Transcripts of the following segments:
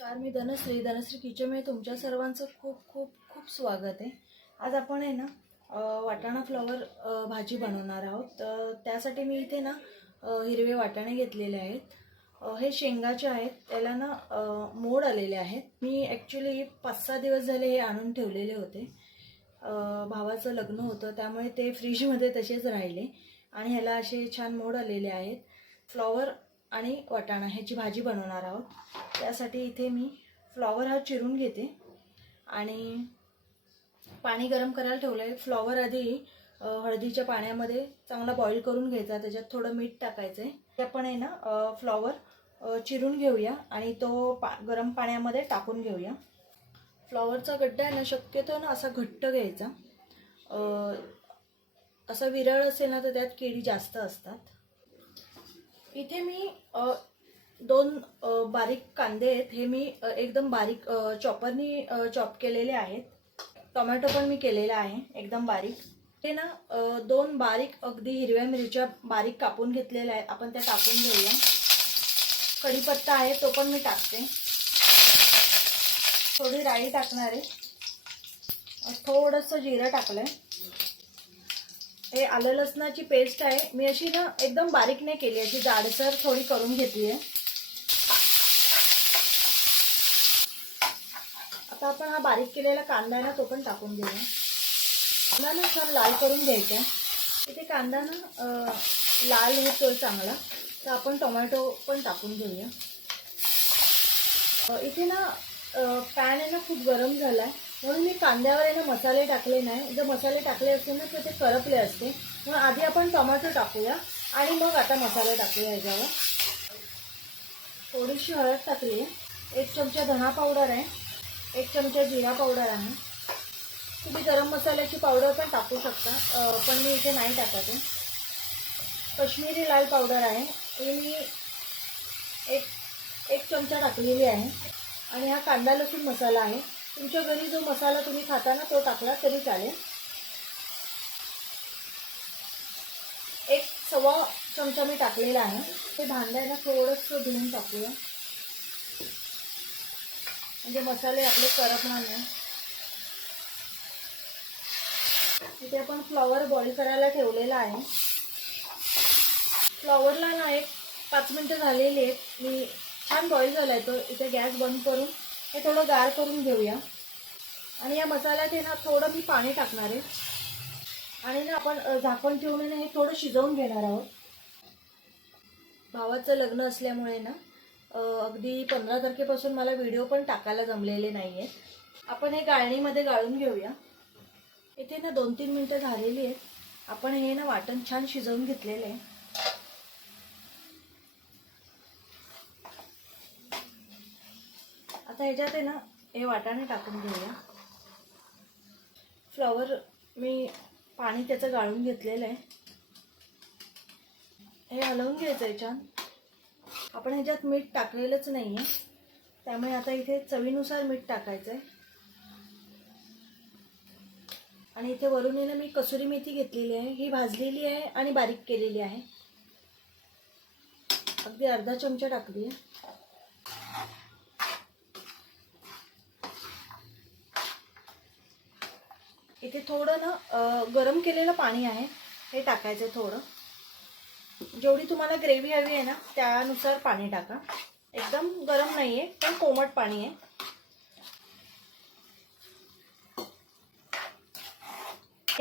नमस्कार मी धनश्री. धनश्री किचनमध्ये तुमच्या सर्वांचं खूप खूप खूप स्वागत आहे. आज आपण आहे ना वाटाणा फ्लॉवर भाजी बनवणार आहोत. तर त्यासाठी मी इथे ना हिरवे वाटाणे घेतलेले आहेत. हे शेंगाचे आहेत. त्याला ना मोड आलेले आहेत. मी ॲक्च्युली पाच सहा दिवस झाले हे आणून ठेवलेले होते. भावाचं लग्न होतं त्यामुळे ते फ्रीजमध्ये तसेच राहिले. आणि ह्याला असे छान मोड आलेले आहेत. फ्लॉवर आणि वाटाणा ह्याची भाजी बनवणार आहोत. त्यासाठी इथे मी फ्लॉवर हा चिरून घेते. आणि पाणी गरम करायला ठेवलं आहे फ्लॉवर आधी हळदीच्या पाण्यामध्ये चांगला बॉईल करून घ्यायचा. त्याच्यात थोडं मीठ टाकायचं आहे ते आपण आहे ना फ्लॉवर चिरून घेऊया. आणि तो पा गरम पाण्यामध्ये टाकून घेऊया. फ्लॉवरचा गड्डा आहे ना शक्यतो ना असा घट्ट घ्यायचा. असा विरळ असेल ना तर त्यात केळी जास्त असतात. इथे मी दोन बारीक कांदे आहेत. हे मी एकदम बारीक चॉपरनी चॉप केलेले आहेत. टोमॅटो पण मी केलेला आहे एकदम बारीक. ते ना दोन बारीक अगदी हिरव्या मिरच्या बारीक कापून घेतलेल्या आहेत. आपण त्या टाकून घेऊया. कढीपत्ता आहे तो पण मी टाकते. थोडी राई टाकणार आहे. थोडंसं जिरं टाकलं आहे हे आलं लसणाची पेस्ट आहे. मी अशी ना एकदम बारीक नाही केली अशी जाडसर थोडी करून घेतली आहे आता आपण हा बारीक केलेला कांदा आहे ना तो पण टाकून घेऊया. कांदा ना छान लाल करून घ्यायचा. आहे इथे कांदा ना लाल होतोय चांगला. तर आपण टोमॅटो पण टाकून घेऊया. इथे ना पॅन आहे ना खूप गरम झाला आहे म्हणून मी कांद्यावर आहे ना मसाले टाकले नाही. जर मसाले टाकले असते ना तर ते करपले असते. म्हणून आधी आपण टोमॅटो टाकूया आणि मग आता मसाले टाकूया ह्याच्यावर. थोडीशी हळद टाकली. आहे एक चमचा धना पावडर आहे. एक चमचा जिरा पावडर आहे. तुम्ही गरम मसाल्याची पावडर पण टाकू शकता. पण मी इथे नाही टाकत आहे. कश्मीरी लाल पावडर आहे. ही मी एक एक चमचा टाकलेली आहे. आणि हा कांदा लसूण मसाला आहे. तुमच्या घरी जो मसाला तुम्ही खाता ना तो टाकला तरी चालेल. एक सव्वा चमचा मी टाकलेला आहे. ते भांडं थोडंसं धुवून टाकूया. म्हणजे मसाले आपले करपणार नाही इथे आपण फ्लॉवर बॉईल करायला ठेवलेला आहे. फ्लॉवरला ना एक पाच मिनटं झालेली आहेत. मी छान बॉईल झाला आहे तो. इथे गॅस बंद करून हे थोडं गार करून घेऊया. आणि या मसाल्यात आहे ना थोडं मी पाणी टाकणार आहे. आणि ना आपण झाकण ठेवून ना हे थोडं शिजवून घेणार आहोत. भावाचं लग्न असल्यामुळे ना अगदी पंधरा तारखेपासून मला व्हिडिओ पण टाकायला जमलेले नाही आहेत आपण हे गाळणीमध्ये गाळून घेऊया. इथे ना दोन तीन मिनटं झालेली आहेत. आपण हे ना वाटण छान शिजवून घेतलेलं आहे. आता ह्याच्यात आहे ना हे वाटाणे टाकून घेऊया. फ्लॉवर मी पाणी त्याचं गाळून घेतलेलं आहे. हे हलवून घ्यायचं आहे छान. आपण ह्याच्यात मीठ टाकलेलंच नाही आहे त्यामुळे आता इथे चवीनुसार मीठ टाकायचं आहे आणि इथे वरून येणं ना मी कसुरी मेथी घेतलेली आहे. ही भाजलेली आहे आणि बारीक केलेली आहे. अगदी अर्धा चमचा टाकली आहे. इथे थोडं ना गरम केलेलं पाणी आहे. हे टाकायचं थोडं. जेवढी तुम्हाला ग्रेव्ही हवी आहे ना त्यानुसार पाणी टाका. एकदम गरम नाही आहे पण कोमट पाणी आहे.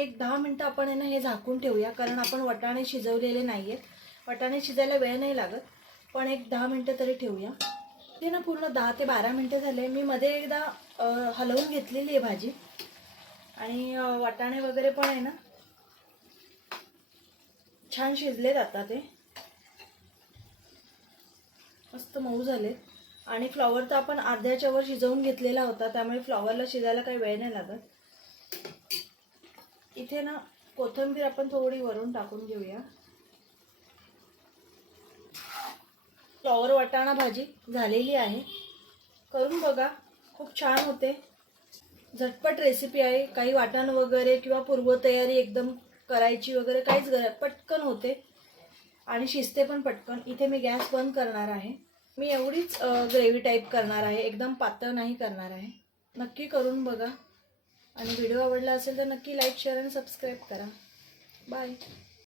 एक दहा मिनटं आपण आहे ना हे झाकून ठेवूया कारण आपण वटाणे शिजवलेले नाही आहेत वटाणे शिजायला वेळ नाही लागत पण एक दहा मिनटं तरी ठेवूया. ते ना पूर्ण दहा ते बारा मिनटं झाले. मी मध्ये एकदा हलवून घेतलेली आहे भाजी. आणि वाटाणे वगैरे पण आहे ना? छान शिजलेत आता ते. मस्त मऊ झाले आणि फ्लॉवर तर आपण अर्ध्याच्या वर शिजवून घेतलेला होता त्यामुळे फ्लॉवरला शिजायला काही वेळ नाही लागत. इथे ना कोथिंबीर आपण थोडी वरून टाकून घेऊया. फ्लॉवर वाटाणा भाजी झालेली आहे. करून बघा खूप छान होते. झटपट रेसिपी आहे. काही वाटण वगैरे किंवा पूर्वतयारी एकदम करायची वगैरे काहीच गरज पटकन होते. आणि शिजते पण पटकन. इथे मी गॅस बंद करणार आहे. मी एवढीच ग्रेव्ही टाईप करणार आहे. एकदम पातळ नाही करणार आहे. नक्की करून बघा. आणि व्हिडिओ आवडला असेल तर नक्की लाईक शेअर आणि सबस्क्राईब करा. बाय